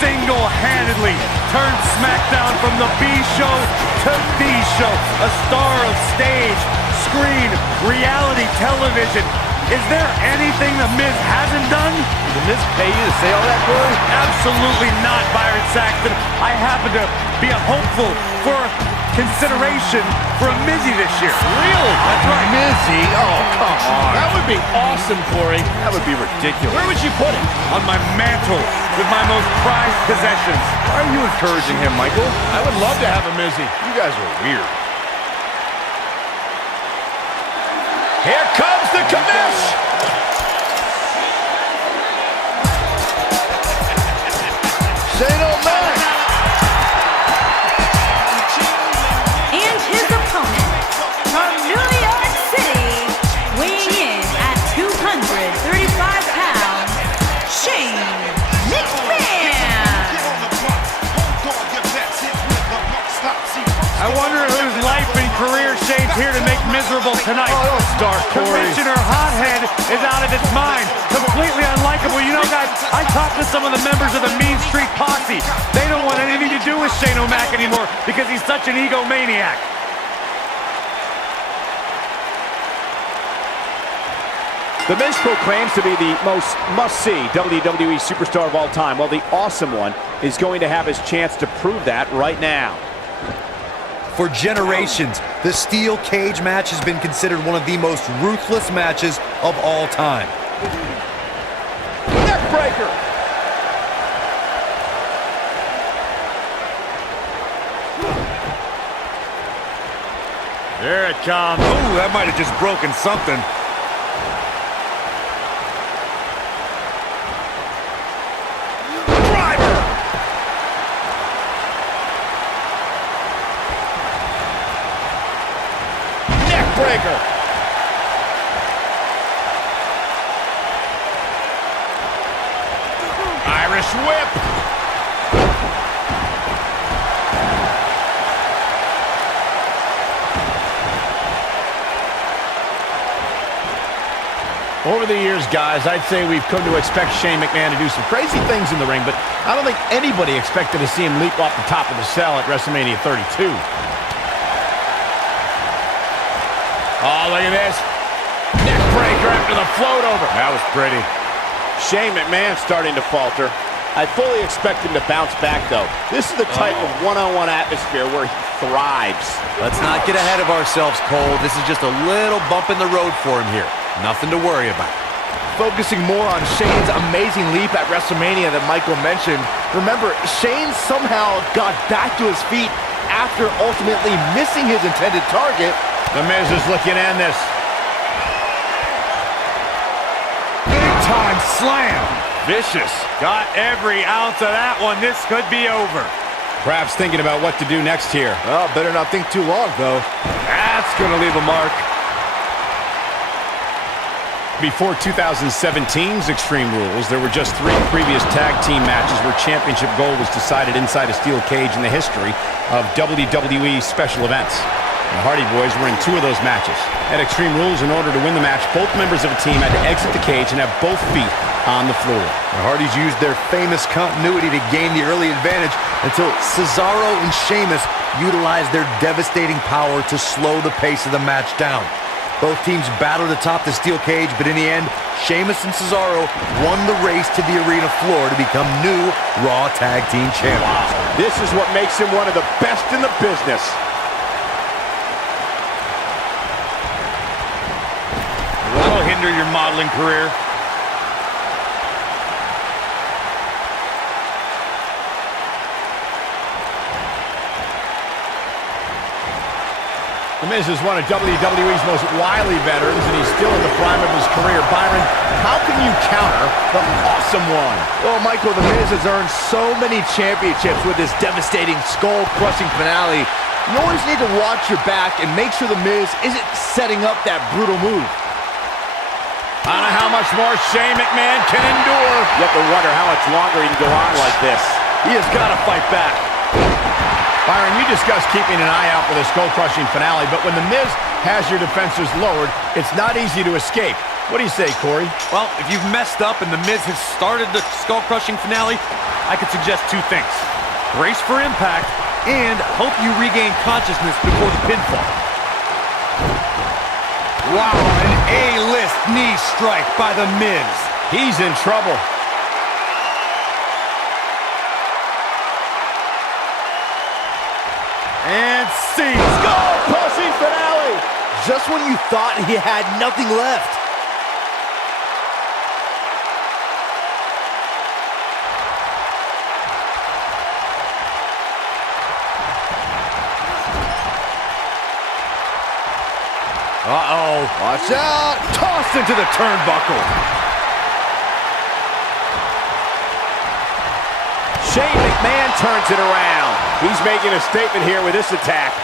single-handedly turned SmackDown from the B show to the show. A star of stage, screen, reality television. Is there anything The Miz hasn't done? Did The Miz pay you to say all that, Corey? Absolutely not, Byron Saxton. I happen to be a hopeful for consideration for a Mizzy this year. Really? That's right. Mizzy? Oh, come on. That would be awesome, Corey. That would be ridiculous. Where would you put it? On my mantle with my most prized possessions. Why are you encouraging him, Michael? I would love to have a Mizzy. You guys are weird. Here comes the commish! Shane O'Mac! And his opponent, from New York City, weighing in at 235 pounds, Shane McMahon! I wonder whose life and career Shane's here to make miserable tonight. Oh, don't start, Corey. Commissioner Hothead is out of its mind. Completely unlikable. You know, guys, I talked to some of the members of the Mean Street Posse. They don't want anything to do with Shane O'Mac anymore because he's such an egomaniac. The Miz proclaims to be the most must-see WWE superstar of all time. Well, the Awesome One is going to have his chance to prove that right now. For generations, the steel cage match has been considered one of the most ruthless matches of all time. Neckbreaker! Here it comes. Ooh, that might have just broken something. Breaker. Irish whip. Over the years, guys, I'd say we've come to expect Shane McMahon to do some crazy things in the ring, but I don't think anybody expected to see him leap off the top of the cell at WrestleMania 32. Oh, look at this. Neck breaker after the float over. That was pretty. Shane McMahon starting to falter. I fully expect him to bounce back, though. This is the type of one-on-one atmosphere where he thrives. Let's not get ahead of ourselves, Cole. This is just a little bump in the road for him here. Nothing to worry about. Focusing more on Shane's amazing leap at WrestleMania that Michael mentioned. Remember, Shane somehow got back to his feet after ultimately missing his intended target. The Miz is looking to end this. Big time slam. Vicious. Got every ounce of that one. This could be over. Perhaps thinking about what to do next here. Oh, better not think too long, though. That's going to leave a mark. Before 2017's Extreme Rules, there were just 3 previous tag team matches where championship gold was decided inside a steel cage in the history of WWE special events. The Hardy Boys were in 2 of those matches. At Extreme Rules, in order to win the match, both members of a team had to exit the cage and have both feet on the floor. The Hardys used their famous continuity to gain the early advantage until Cesaro and Sheamus utilized their devastating power to slow the pace of the match down. Both teams battled atop the steel cage, but in the end, Sheamus and Cesaro won the race to the arena floor to become new Raw Tag Team Champions. Wow. This is what makes him one of the best in the business. That'll hinder your modeling career. The Miz is one of WWE's most wily veterans, and he's still in the prime of his career. Byron, how can you counter the Awesome One? Well, Michael, The Miz has earned so many championships with this devastating skull-crushing finale. You always need to watch your back and make sure The Miz isn't setting up that brutal move. I don't know how much more Shane McMahon can endure. You have to wonder how much longer he can go on like this. He has got to fight back. Byron, you discussed keeping an eye out for the skull-crushing finale, but when The Miz has your defenses lowered, it's not easy to escape. What do you say, Corey? Well, if you've messed up and The Miz has started the skull-crushing finale, I could suggest two things. Brace for impact and hope you regain consciousness before the pinfall. Wow, an A-list knee strike by The Miz. He's in trouble. And see, Skull-crushing finale! Just when you thought he had nothing left. Uh-oh. Watch out! Tossed into the turnbuckle. Shane McMahon turns it around. He's making a statement here with this attack.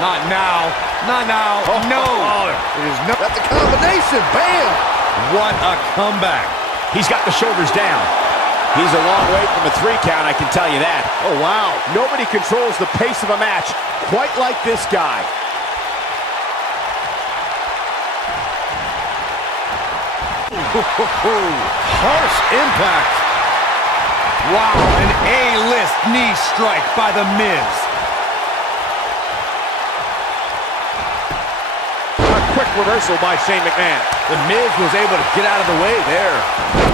Not now. Not now. Oh, no. It is no. That's a combination. Bam! What a comeback. He's got the shoulders down. He's a long way from a 3 count, I can tell you that. Oh, wow. Nobody controls the pace of a match quite like this guy. Harsh impact. Wow, an A-list knee strike by The Miz. A quick reversal by Shane McMahon. The Miz was able to get out of the way there.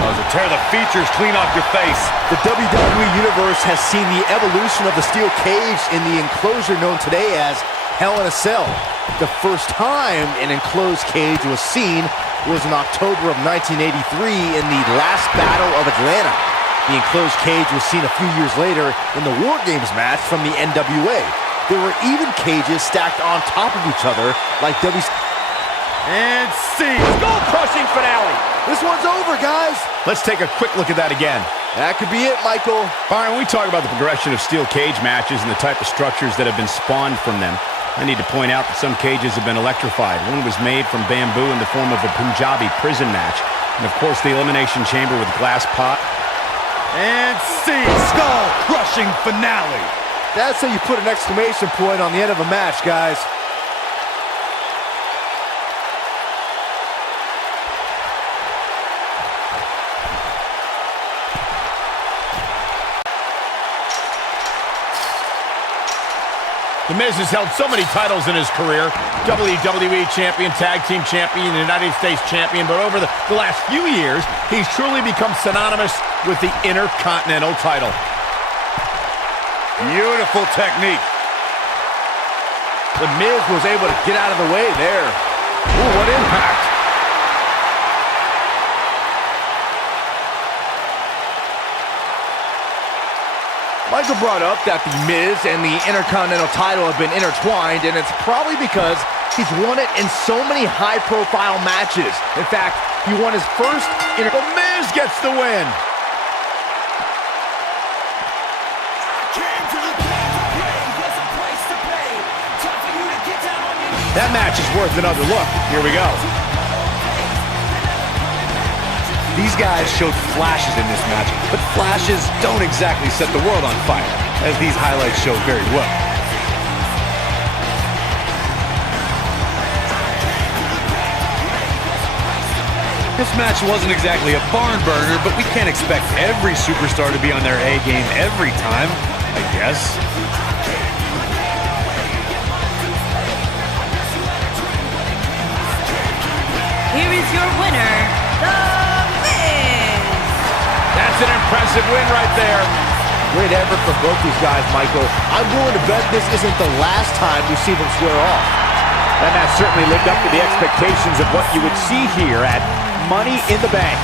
Oh, to tear the features clean off your face. The WWE Universe has seen the evolution of the steel cage in the enclosure known today as Hell in a Cell. The first time an enclosed cage was seen was in October of 1983 in the last Battle of Atlanta. The enclosed cage was seen a few years later in the War Games match from the NWA. There were even cages stacked on top of each other like And see, skull-crushing finale. This one's over, guys. Let's take a quick look at that again. That could be it, Michael. Byron, we talk about the progression of steel cage matches and the type of structures that have been spawned from them. I need to point out that some cages have been electrified. One was made from bamboo in the form of a Punjabi prison match. And of course, the elimination chamber with glass pot. And see, skull-crushing finale. That's how you put an exclamation point on the end of a match, guys. The Miz has held so many titles in his career. WWE Champion, Tag Team Champion, United States Champion. But over the last few years, he's truly become synonymous with the Intercontinental title. Beautiful technique. The Miz was able to get out of the way there. Ooh, what impact. Michael brought up that the Miz and the Intercontinental title have been intertwined, and it's probably because he's won it in so many high-profile matches. In fact, he won his first... The Miz gets the win. That match is worth another look. Here we go. These guys showed flashes in this match, but flashes don't exactly set the world on fire, as these highlights show very well. This match wasn't exactly a barn burner, but we can't expect every superstar to be on their A game every time, I guess. Here is your winner, The Miz. That's an impressive win right there. Great effort for both these guys, Michael. I'm willing to bet this isn't the last time we see them square off. That match certainly lived up to the expectations of what you would see here at Money in the Bank.